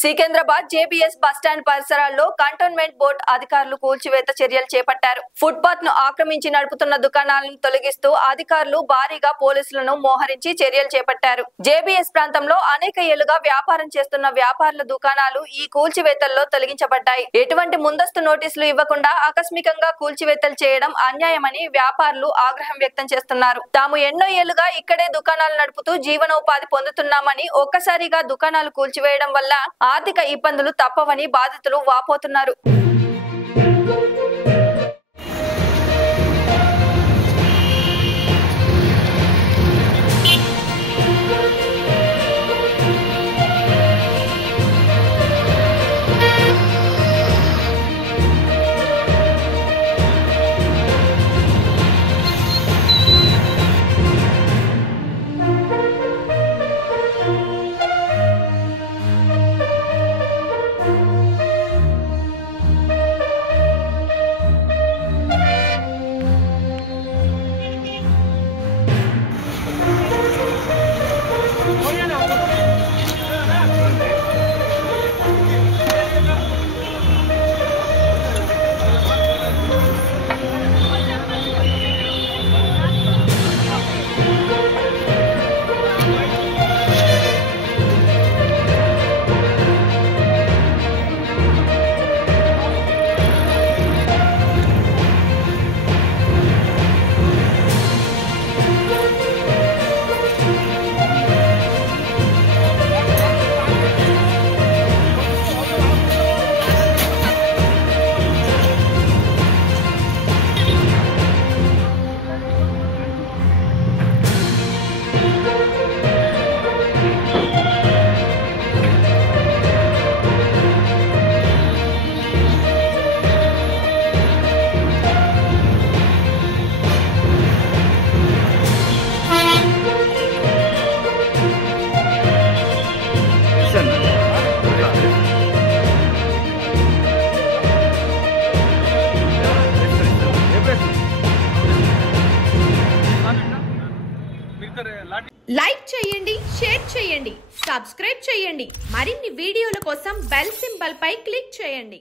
Secunderabad JBS bus stand పరిసరాల్లో cantonment board అధికారులు కూల్చివేత చర్యలు చేపట్టారు. ఫుట్పాత్ ను ఆక్రమించి నడుపుతున్న దుకాణాలను తొలగిస్తూ అధికారులు భారీగా పోలీసులను మోహరించి చర్యలు చేపట్టారు. జేబీఎస్ ప్రాంతంలో అనేక ఏళ్లుగా వ్యాపారం చేస్తున్న వ్యాపారుల దుకాణాలు ఈ కూల్చివేతల్లో తొలగించబడ్డాయి. ఎటువంటి ముందస్తు నోటీసులు ఇవ్వకుండా ఆకస్మికంగా కూల్చివేతలు చేయడం అన్యాయమని వ్యాపారులు ఆగ్రహం వ్యక్తం చేస్తున్నారు. తాము ఎన్నో ఏళ్లుగా ఇక్కడే దుకాణాలు నడుపుతూ జీవనోపాధి పొందుతున్నామని ఒక్కసారిగా దుకాణాలు కూల్చివేయడం వల్ల ఆర్థిక ఇబ్బందులు తప్పవని బాధితులు వాపోతున్నారు. లైక్ చేయండి, షేర్ చేయండి, సబ్స్క్రైబ్ చేయండి. మరిన్ని వీడియోల కోసం బెల్ సింబల్ పై క్లిక్ చేయండి.